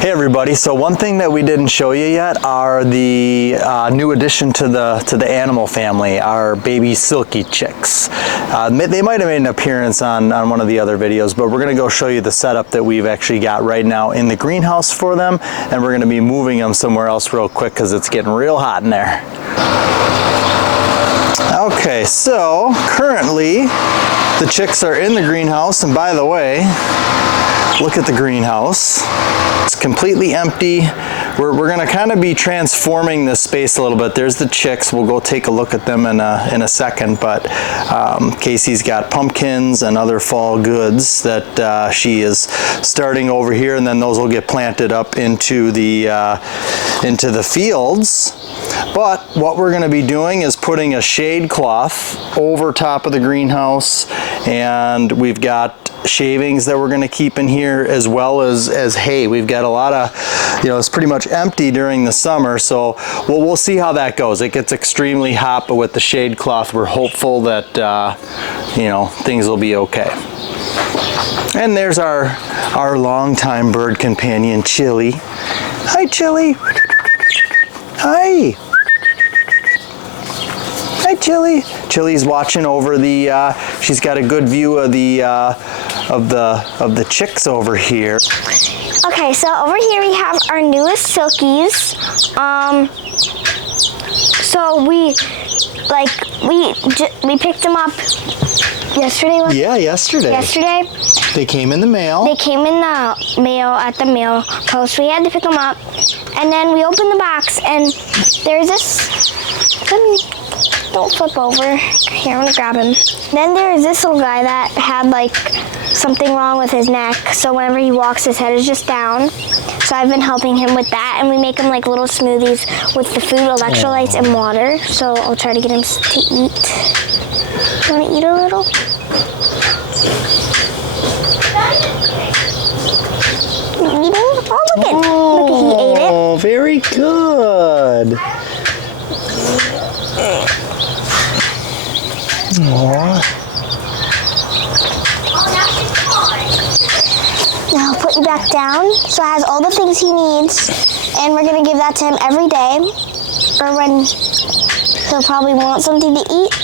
Hey everybody, so one thing that we didn't show you yet are the new addition to the animal family, our baby Silkie chicks. They might have made an appearance on one of the other videos, but we're going to go show you the setup that we've actually got right now in the greenhouse for them, and we're going to be moving them somewhere else real quick because it's getting real hot in there. Okay, so currently the chicks are in the greenhouse, and by the way, look at the greenhouse. It's completely empty. We're gonna kind of be transforming this space a little bit. There's the chicks. We'll go take a look at them in a second, but Casey's got pumpkins and other fall goods that she is starting over here, and then those will get planted up into the fields. But what we're going to be doing is putting a shade cloth over top of the greenhouse, and we've got shavings that we're going to keep in here, as well as hay. We've got a lot of, it's pretty much empty during the summer, so we'll see how that goes. It gets extremely hot, but with the shade cloth, we're hopeful that, things will be okay. And there's our longtime bird companion, Chili. Hi, Chili. Hi. Hi, Chili. Chili's watching over the. She's got a good view of the chicks over here. Okay, so over here we have our newest Silkies. So we picked them up yesterday. Yeah, yesterday. Yesterday. They came in the mail. They came in the mail at the mail post. We had to pick them up, and then we opened the box, and there's this. Don't flip over. Here, I'm gonna grab him. Then there's this little guy that had something wrong with his neck, so whenever he walks, his head is just down. So I've been helping him with that, and we make him little smoothies with the food, electrolytes, and water. So I'll try to get him to eat. You wanna eat a little? Eating? Oh, look at he ate it. Oh, very good. Aww. Now I'll put you back down. So it has all the things he needs, and we're gonna give that to him every day, or when he'll probably want something to eat.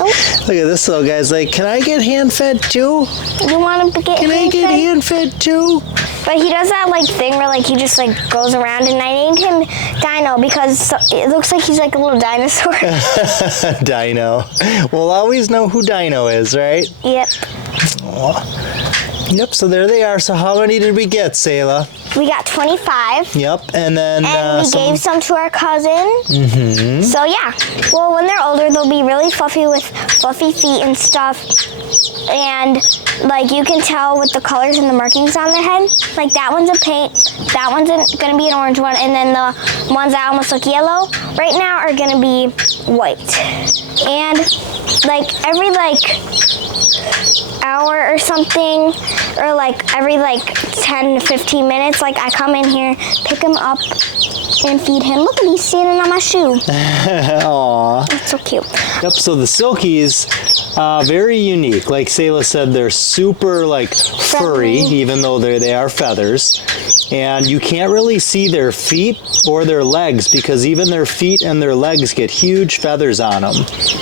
Oh. Look at this little guy's like, can I get hand fed too? You want to get Can I get hand fed too? But he does that thing where he just goes around, and I named him Dino because it looks like he's a little dinosaur. Dino. We'll always know who Dino is, right? Yep. Aww. Yep, so there they are. So how many did we get, Sayla? We got 25. Yep, and then... And we gave some to our cousin. Mm-hmm. So yeah. Well, when they're older, they'll be really fluffy with fluffy feet and stuff. And, you can tell with the colors and the markings on their head. That one's a pink, that one's going to be an orange one, and then the ones that almost look yellow right now are going to be white. And, every, hour or something, or every 10 to 15 minutes, I come in here, pick him up, and feed him. Look at he's standing on my shoe. Aww. That's so cute. Yep, so the Silkies, very unique. Like Sayla said, they're super furry, even though they are feathers. And you can't really see their feet or their legs, because even their feet and their legs get huge feathers on them.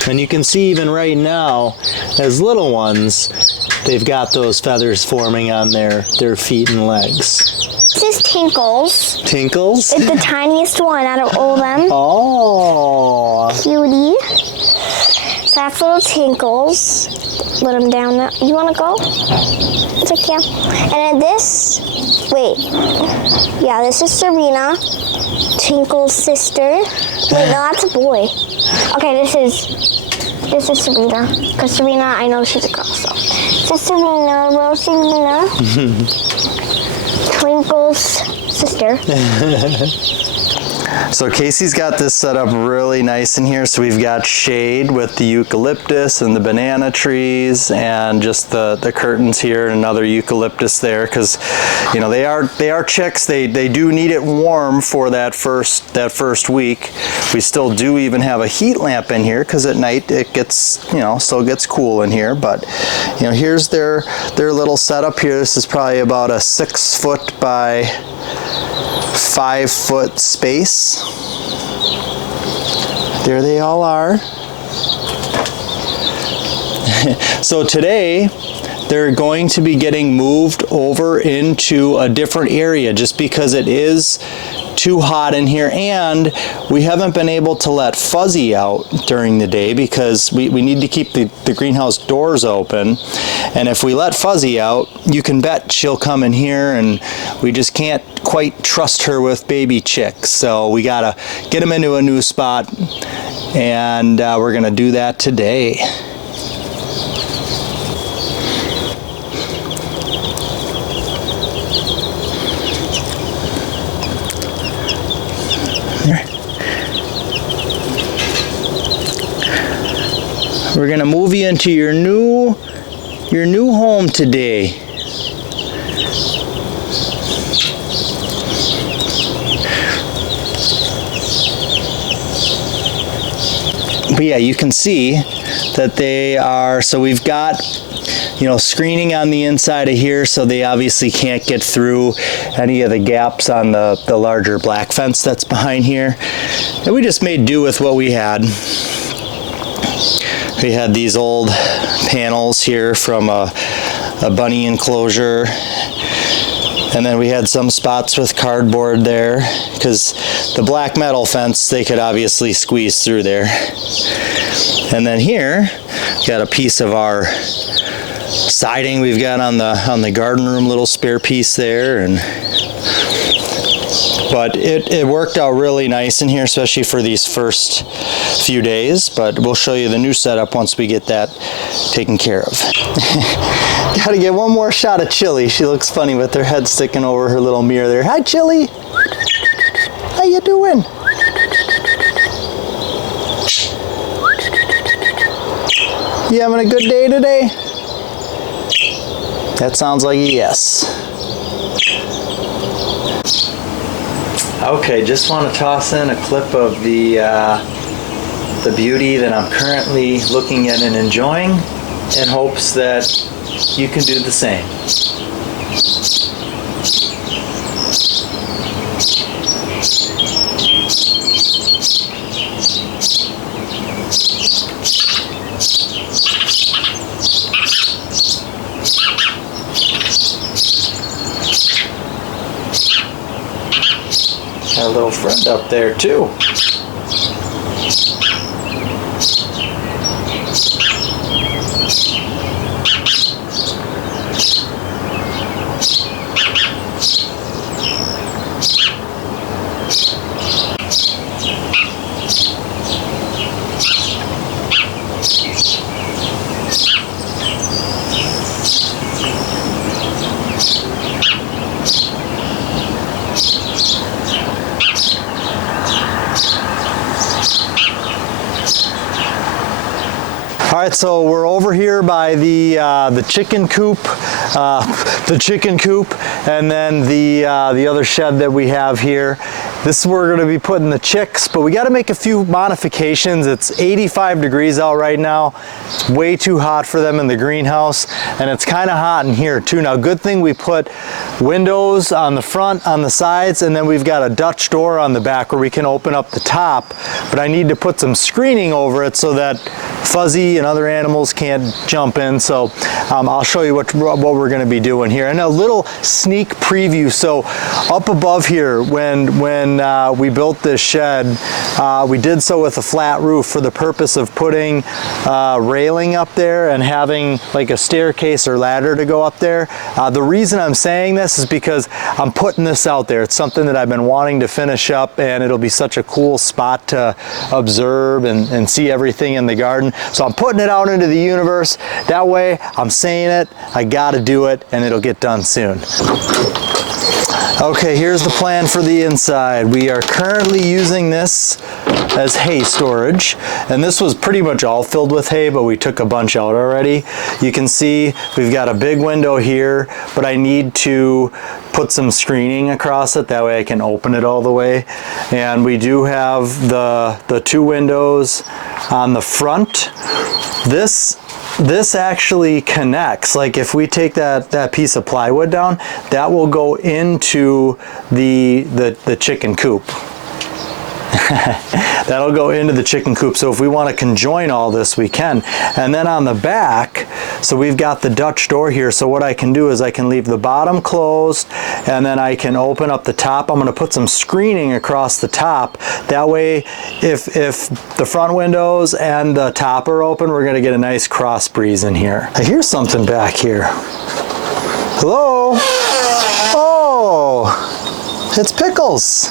And you can see even right now, as little ones, they've got those feathers forming on their feet and legs. This is Tinkles. Tinkles? It's the tiniest one out of all of them. Oh. Cutie. So that's little Tinkles. Let him down now. You want to go? It's like, yeah. And then this, this is Serena, Tinkle's sister. Wait, no, that's a boy. Okay, this is Serena, because Serena, I know she's a girl, so. This is Serena, little Serena. Twinkle's sister. So Casey's got this set up really nice in here. So we've got shade with the eucalyptus and the banana trees, and just the curtains here and another eucalyptus there, because you know they are chicks. They do need it warm for that first week. We still do even have a heat lamp in here because at night it gets, you know, still gets cool in here. But you know, here's their little setup here. This is probably about a 6 foot by 5 foot space. There they all are. So today they're going to be getting moved over into a different area just because it is too hot in here, and we haven't been able to let Fuzzy out during the day because we need to keep the greenhouse doors open. And if we let Fuzzy out, you can bet she'll come in here, and we just can't quite trust her with baby chicks. So we gotta get them into a new spot, and we're gonna do that today. We're gonna move you into your new home today. But yeah, you can see that they are, so we've got, you know, screening on the inside of here, so they obviously can't get through any of the gaps on the larger black fence that's behind here. And we just made do with what we had. We had these old panels here from a bunny enclosure, and then we had some spots with cardboard there because the black metal fence, they could obviously squeeze through there. And then here got a piece of our siding we've got on the garden room, little spare piece there. But it worked out really nice in here, especially for these first few days. But we'll show you the new setup once we get that taken care of. Gotta get one more shot of Chili. She looks funny with her head sticking over her little mirror there. Hi, Chili. How you doing? You having a good day today? That sounds like a yes. Okay, just want to toss in a clip of the beauty that I'm currently looking at and enjoying, in hopes that you can do the same. Got a little friend up there too. All right, so we're over here by the chicken coop, and then the other shed that we have here. This is where we're going to be putting the chicks, but we got to make a few modifications. It's 85 degrees out right now. It's way too hot for them in the greenhouse, and it's kind of hot in here too. Now, good thing we put windows on the front, on the sides, and then we've got a Dutch door on the back where we can open up the top, but I need to put some screening over it so that Fuzzy and other animals can't jump in. So I'll show you what we're going to be doing here, and a little sneak preview. So up above here, when we built this shed, we did so with a flat roof for the purpose of putting railing up there and having like a staircase or ladder to go up there. The reason I'm saying this is because I'm putting this out there. It's something that I've been wanting to finish up, and it'll be such a cool spot to observe and see everything in the garden. So I'm putting it out into the universe. That way I'm saying it, I gotta do it, and it'll get done soon. Okay, here's the plan for the inside. We are currently using this as hay storage, and this was pretty much all filled with hay, but we took a bunch out already. You can see we've got a big window here, but I need to put some screening across it, that way I can open it all the way. And we do have the 2 windows on the front. This actually connects. Like if we take that piece of plywood down, that will go into the chicken coop. That'll go into the chicken coop. So if we want to conjoin all this, we can. And then on the back, so we've got the Dutch door here. So what I can do is I can leave the bottom closed, and then I can open up the top. I'm going to put some screening across the top. That way, if the front windows and the top are open, we're going to get a nice cross breeze in here. I hear something back here. Hello? Oh, it's Pickles.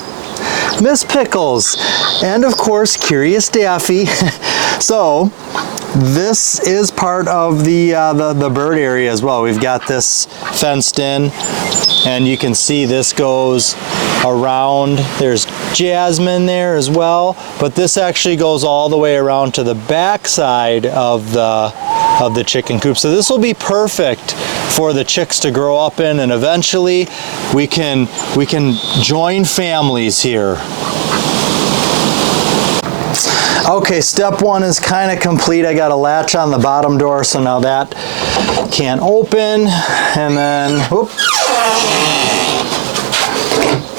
Miss Pickles, and of course Curious Daffy. So this is part of the bird area as well. We've got this fenced in, and you can see this goes around. There's jasmine there as well, but this actually goes all the way around to the back side of the chicken coop. So this will be perfect for the chicks to grow up in, and eventually we can join families here. Okay, step 1 is kind of complete. I got a latch on the bottom door, so now that can open, and then whoop,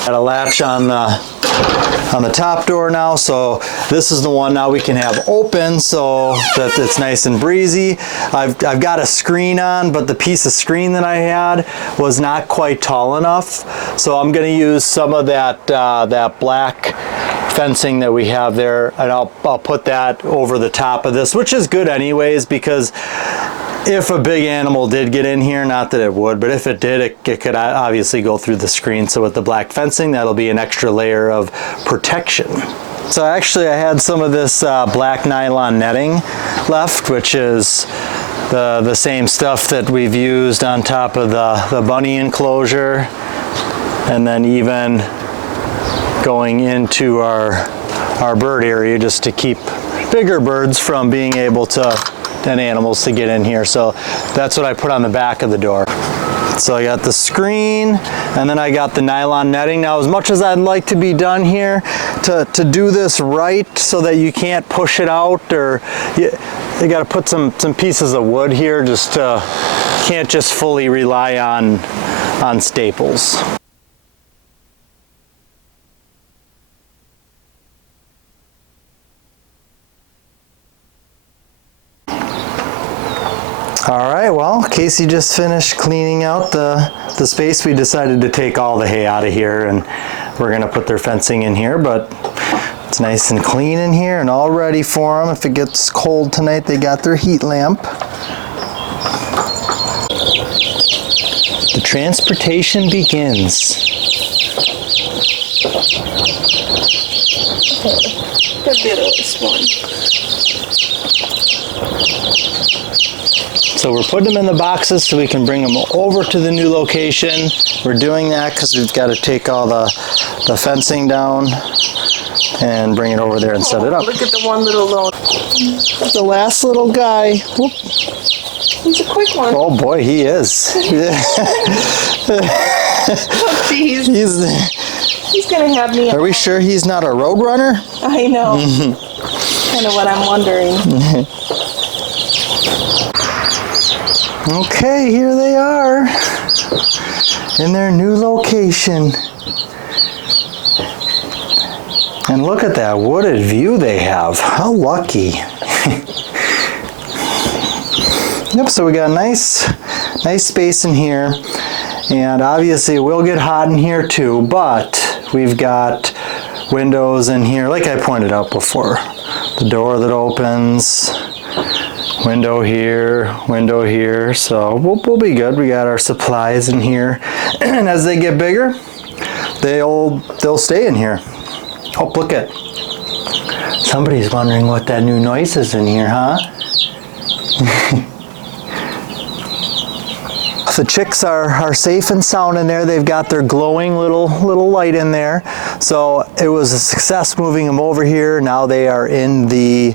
got a latch on the top door now, so this is the one now we can have open so that it's nice and breezy. I've got a screen on, but the piece of screen that I had was not quite tall enough, so I'm going to use some of that black fencing that we have there, and I'll put that over the top of this, which is good anyways, because if a big animal did get in here, not that it would, but if it did, it could obviously go through the screen. So with the black fencing, that'll be an extra layer of protection. So actually I had some of this black nylon netting left, which is the same stuff that we've used on top of the bunny enclosure, and then even going into our bird area, just to keep bigger birds from being able to, and animals to get in here. So that's what I put on the back of the door. So I got the screen, and then I got the nylon netting. Now, as much as I'd like to be done here, to do this right so that you can't push it out, or you got to put some pieces of wood here, just can't just fully rely on staples. All right, well, Casey just finished cleaning out the space. We decided to take all the hay out of here, and we're gonna put their fencing in here, but it's nice and clean in here and all ready for them. If it gets cold tonight, they got their heat lamp. The transportation begins. The littlest one. So we're putting them in the boxes so we can bring them over to the new location. We're doing that because we've got to take all the fencing down and bring it over there and set it up. Look at the one little lone. The last little guy. Whoop. He's a quick one. Oh boy, he is. Oh, geez. He's gonna have me. Are we sure he's not a road runner? I know. Kind of what I'm wondering. Okay, here they are in their new location. And look at that wooded view they have. How lucky. Yep, so we got a nice space in here. And obviously it will get hot in here too, but we've got windows in here, like I pointed out before. The door that opens, window here, so we'll be good. We got our supplies in here, and as they get bigger, they'll stay in here. Oh, look at, somebody's wondering what that new noise is in here, huh? the chicks are safe and sound in there. They've got their glowing little light in there. So it was a success moving them over here. Now they are in the,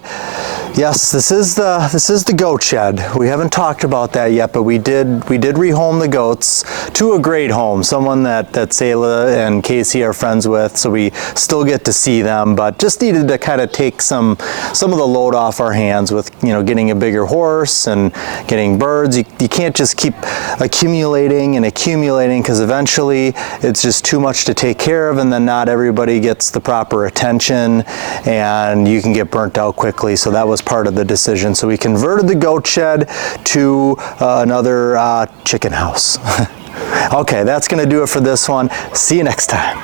yes, this is the goat shed. We haven't talked about that yet, but we did rehome the goats to a great home, someone that Sayla and Casey are friends with, so we still get to see them, but just needed to kind of take some of the load off our hands with, you know, getting a bigger horse and getting birds. You can't just keep accumulating and accumulating, because eventually it's just too much to take care of, and then not everybody gets the proper attention and you can get burnt out quickly. So that was part of the decision. So we converted the goat shed to another chicken house. Okay, that's going to do it for this one. See you next time.